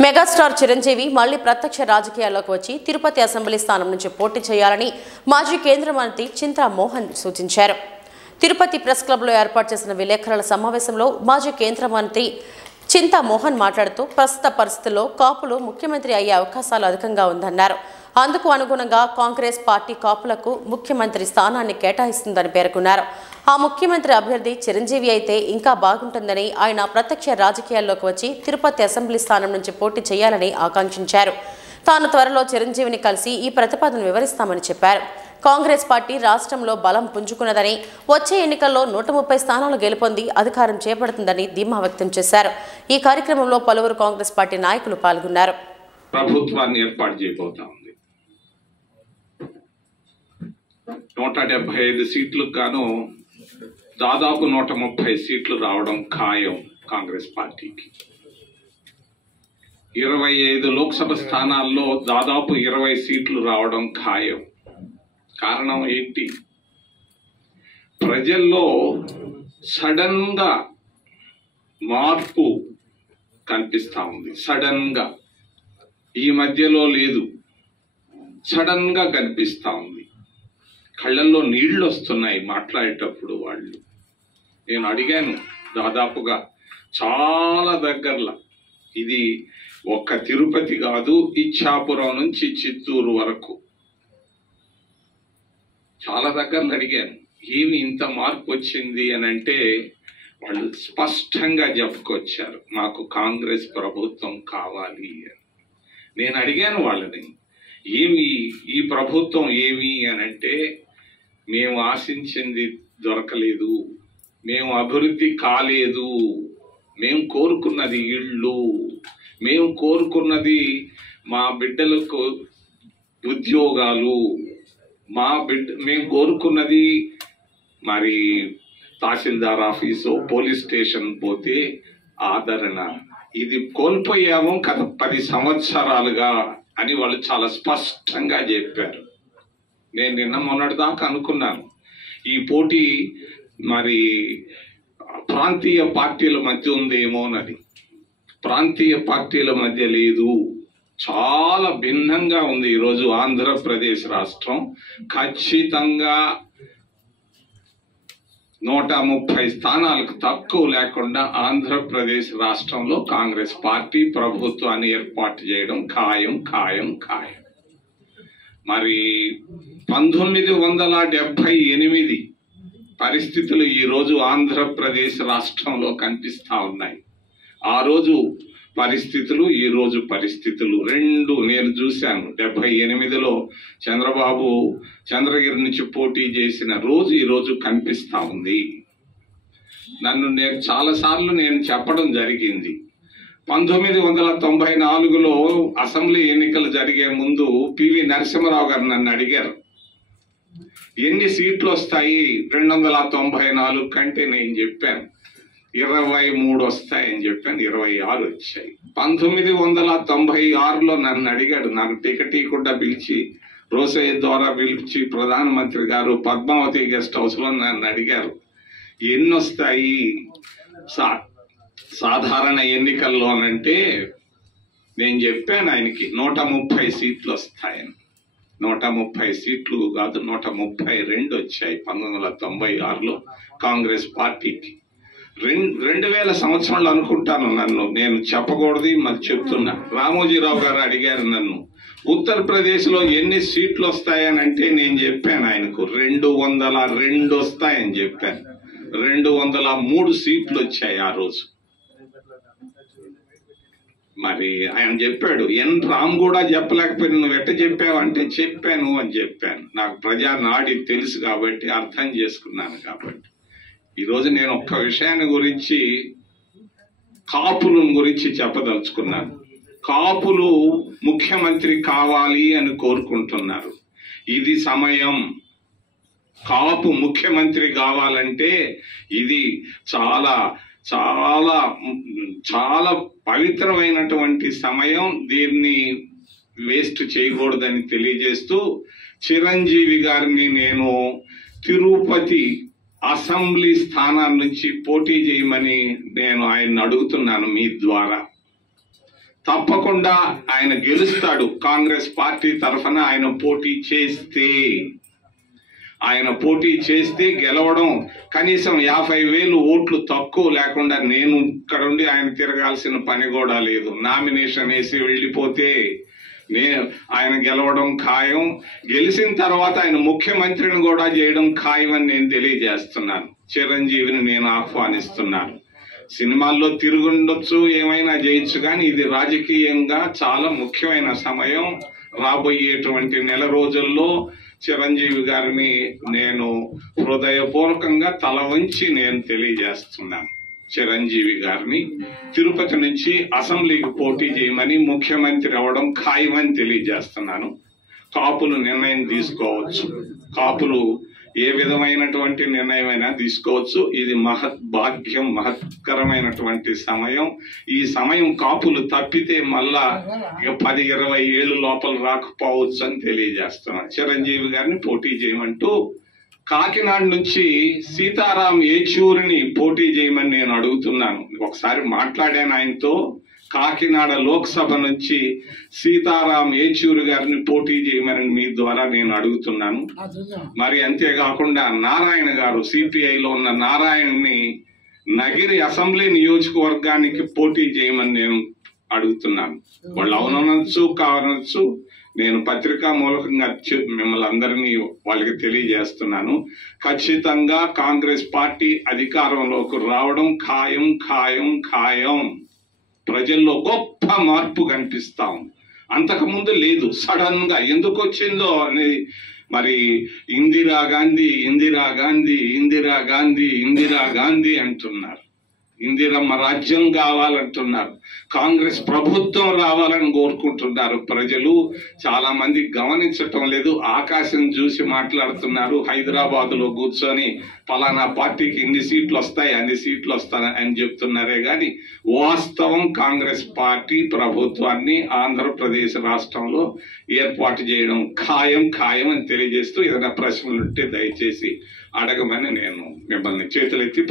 Megastar Chiranjeevi మళ్లీ ప్రత్యక్ష రాజకీయాల్లోకి వచ్చి తిరుపతి అసెంబ్లీ స్థానం నుంచి పోటీ చేయాలని మాజీ కేంద్ర మంత్రి చింతా మోహన్ సూచించారు. తిరుపతి ప్రెస్ క్లబ్లో ఏర్పాటు చేసిన విలేకరుల సమావేశంలో మాజీ కేంద్ర మంత్రి చింతా మోహన్ మాట్లాడుతూ ప్రస్తుత పరిస్థితుల్లో కాపులు ముఖ్యమంత్రి అయ్యే అవకాశాలు అధికంగా ఉందన్నారు. అందుకు అనుగుణంగా కాంగ్రెస్ పార్టీ కాపులకు ముఖ్యమంత్రి స్థానాన్ని కేటాయిస్తుందని పేర్కొన్నారు. ఆ ముఖ్యమంత్రి అభ్యర్థి చిరంజీవి అయితే ఇంకా బాగుంటుందని ఆయన ప్రత్యక్ష రాజకీయాల్లోకి వచ్చి తిరుపతి అసెంబ్లీ స్థానం నుంచి పోటీ చేయాలని ఆకాంక్షించారు. తాను త్వరలో చిరంజీవిని కలిసి ఈ ప్రతిపాదన వివరిస్తామని చెప్పారు. కాంగ్రెస్ పార్టీ రాష్ట్రంలో బలం పుంజుకున్నదని వచ్చే ఎన్నికల్లో 130 స్థానాలు గెలుపొంది అధికారం చేపడుతుందని ధీమా వ్యక్తం చేశారు. ఈ కార్యక్రమంలో పలువురు కాంగ్రెస్ పార్టీ నాయకులు పాల్గొన్నారు. ప్రభుత్వాన్ని ఏర్పాటు చేయబోతా ఉంది. 175 సీట్లకు గాను దాదాపు 130 సీట్లు రావడం ఖాయం కాంగ్రెస్ పార్టీకి. 25 లోక్సభ స్థానాల్లో దాదాపు 20 సీట్లు రావడం ఖాయం. కారణం ఏంటి? ప్రజల్లో సడన్ గా మార్పు కనిపిస్తా ఉంది. సడన్ గా, ఈ మధ్యలో లేదు, సడన్ గా కనిపిస్తా ఉంది. కళ్ళల్లో నీళ్లు వస్తున్నాయి మాట్లాడేటప్పుడు వాళ్ళు. నేను అడిగాను దాదాపుగా చాలా దగ్గరలో, ఇది ఒక్క తిరుపతి కాదు, ఇచ్చాపురం నుంచి చిత్తూరు వరకు చాలా దగ్గరలో అడిగాను, ఏమి ఇంత మార్పు వచ్చింది అని అంటే వాళ్ళు స్పష్టంగా చెప్పుకొచ్చారు, మాకు కాంగ్రెస్ ప్రభుత్వం కావాలి అని. నేను అడిగాను వాళ్ళని, ఏమి ఈ ప్రభుత్వం ఏమి అని అంటే, మేము ఆశించింది దొరకలేదు, మేము అభివృద్ధి కాలేదు, మేము కోరుకున్నది ఇళ్ళు, మేము కోరుకున్నది మా బిడ్డలకు ఉద్యోగాలు, మేము కోరుకున్నది మరి తహసీల్దార్ ఆఫీసు, పోలీస్ స్టేషన్ పోతే ఆదరణ, ఇది కోల్పోయాము గత 10 సంవత్సరాలుగా అని వాళ్ళు చాలా స్పష్టంగా చెప్పారు. నేను నిన్న మొన్నటి దాకా అనుకున్నాను ఈ పోటీ మరి ప్రాంతీయ పార్టీల మధ్య ఉందేమోనది. ప్రాంతీయ పార్టీల మధ్య లేదు, చాలా భిన్నంగా ఉంది. ఈరోజు ఆంధ్రప్రదేశ్ రాష్ట్రం ఖచ్చితంగా 130 స్థానాలకు తక్కువ లేకుండా ఆంధ్రప్రదేశ్ రాష్ట్రంలో కాంగ్రెస్ పార్టీ ప్రభుత్వాన్ని ఏర్పాటు చేయడం ఖాయం ఖాయం ఖాయం. మరి 1978 పరిస్థితులు ఈ రోజు ఆంధ్రప్రదేశ్ రాష్ట్రంలో కనిపిస్తా ఉన్నాయి. ఆ రోజు పరిస్థితులు, ఈ రోజు పరిస్థితులు రెండు నేను చూశాను. 78లో చంద్రబాబు చంద్రగిరి నుంచి పోటీ చేసిన రోజు ఈ రోజు కనిపిస్తా ఉంది. నేను చాలా సార్లు చెప్పడం జరిగింది. 1994లో అసెంబ్లీ ఎన్నికలు జరిగే ముందు పివి నరసింహారావు గారు నన్ను అడిగారు, ఎన్ని సీట్లు వస్తాయి 294 కంటే? నేను చెప్పాను 23 వస్తాయని చెప్పాను. 26 వచ్చాయి. 1996లో నన్ను అడిగాడు, నాకు టికెట్ ఇవ్వకుండా పిలిచి, రోసయ్య ద్వారా పిలిచి ప్రధానమంత్రి గారు పద్మావతి గెస్ట్ హౌస్ లో నన్ను అడిగారు, ఎన్ని వస్తాయి సాధారణ ఎన్నికల్లో అనంటే నేను చెప్పాను ఆయనకి 130 సీట్లు వస్తాయని. 130 సీట్లు కాదు, 132 వచ్చాయి 1996లో కాంగ్రెస్ పార్టీకి. 2000 సంవత్సరాలు అనుకుంటాను, నేను చెప్పకూడదు మరి చెప్తున్నా. రామోజీరావు గారు అడిగారు నన్ను, ఉత్తరప్రదేశ్ లో ఎన్ని సీట్లు వస్తాయని అంటే నేను చెప్పాను ఆయనకు 202 వస్తాయని చెప్పాను. 203 సీట్లు వచ్చాయి ఆ రోజు. మరి ఆయన చెప్పాడు, ఎన్ రామ్ కూడా చెప్పలేకపోయినా నువ్వు ఎట్ట చెప్పావు అంటే చెప్పాను అని చెప్పాను. నాకు ప్రజా నాడి తెలుసు కాబట్టి, అర్థం చేసుకున్నాను కాబట్టి. ఈరోజు నేను ఒక్క విషయాన్ని గురించి, కాపుల గురించి చెప్పదలుచుకున్నాను. కాపులు ముఖ్యమంత్రి కావాలి అని కోరుకుంటున్నారు. ఇది సమయం. కాపు ముఖ్యమంత్రి కావాలంటే ఇది చాలా చాలా చాలా పవిత్రమైనటువంటి సమయం. దీన్ని వేస్ట్ చేయకూడదని తెలియజేస్తూ, చిరంజీవి గారిని నేను తిరుపతి అసెంబ్లీ స్థానాల నుంచి పోటీ చేయమని నేను ఆయన్ని అడుగుతున్నాను మీ ద్వారా. తప్పకుండా ఆయన గెలుస్తాడు. కాంగ్రెస్ పార్టీ తరఫున ఆయన పోటీ చేస్తే గెలవడం కనీసం 50,000 ఓట్లు తక్కువ లేకుండా నేను ఇక్కడుండి ఆయన తిరగాల్సిన పని కూడా లేదు. నామినేషన్ వేసి వెళ్ళిపోతే ఆయన గెలవడం ఖాయం. గెలిచిన తర్వాత ఆయన ముఖ్యమంత్రిని కూడా చేయడం ఖాయం అని నేను తెలియజేస్తున్నాను. చిరంజీవిని నేను ఆహ్వానిస్తున్నాను. సినిమాల్లో తిరుగుండొచ్చు, ఏమైనా చేయొచ్చు, కానీ ఇది రాజకీయంగా చాలా ముఖ్యమైన సమయం. రాబోయేటువంటి నెల రోజుల్లో చిరంజీవి గారిని నేను హృదయపూర్వకంగా తల వంచి నేను తెలియజేస్తున్నాను. చిరంజీవి గారిని తిరుపతి నుంచి అసెంబ్లీకి పోటీ చేయమని, ముఖ్యమంత్రి అవడం ఖాయమని తెలియజేస్తున్నాను. కాపులు నిర్ణయం తీసుకోవచ్చు. కాపులు ఏ విధమైనటువంటి నిర్ణయమైనా తీసుకోవచ్చు. ఇది మహద్భాగ్యం, మహత్కరమైనటువంటి సమయం. ఈ సమయం కాపులు తప్పితే మళ్ళా 10-20 ఏళ్ళు లోపల రాకపోవచ్చు అని తెలియజేస్తున్నాను. చిరంజీవి గారిని పోటీ చేయమంటూ కాకినాడ నుంచి సీతారాం ఏచూరిని పోటీ చేయమని నేను అడుగుతున్నాను. ఒకసారి మాట్లాడాను ఆయనతో. కాకినాడ లోక్సభ నుంచి సీతారాం ఏచూరి గారిని పోటీ చేయమని మీ ద్వారా నేను అడుగుతున్నాను. మరి అంతేకాకుండా నారాయణ గారు, సిపిఐలో ఉన్న నారాయణని నగిరి అసెంబ్లీ నియోజకవర్గానికి పోటీ చేయమని నేను అడుగుతున్నాను. వాళ్ళు అవునొచ్చు కావనొచ్చు, నేను పత్రికా మూలకంగా మిమ్మల్ని అందరినీ వాళ్ళకి తెలియజేస్తున్నాను. ఖచ్చితంగా కాంగ్రెస్ పార్టీ అధికారంలోకి రావడం ఖాయం ఖాయం ఖాయం. ప్రజల్లో గొప్ప మార్పు కనిపిస్తాం. అంతకుముందు లేదు. సడన్ గా ఎందుకు వచ్చిందో అని మరి ఇందిరాగాంధీ ఇందిరాగాంధీ ఇందిరాగాంధీ ఇందిరాగాంధీ అంటున్నారు. ఇందిరమ్మ రాజ్యం కావాలంటున్నారు. కాంగ్రెస్ ప్రభుత్వం రావాలని కోరుకుంటున్నారు ప్రజలు. చాలా మంది గమనించటం లేదు. ఆకాశం చూసి మాట్లాడుతున్నారు. హైదరాబాద్ లో కూర్చొని పలానా పార్టీకి ఇన్ని సీట్లు వస్తాయి, అన్ని సీట్లు వస్తాయి అని చెప్తున్నారే గాని వాస్తవం కాంగ్రెస్ పార్టీ ప్రభుత్వాన్ని ఆంధ్రప్రదేశ్ రాష్ట్రంలో ఏర్పాటు చేయడం ఖాయం ఖాయం అని తెలియజేస్తూ ఏదైనా ప్రశ్నలు ఉంటే దయచేసి అడగమని నేను మిమ్మల్ని చేతులెత్తి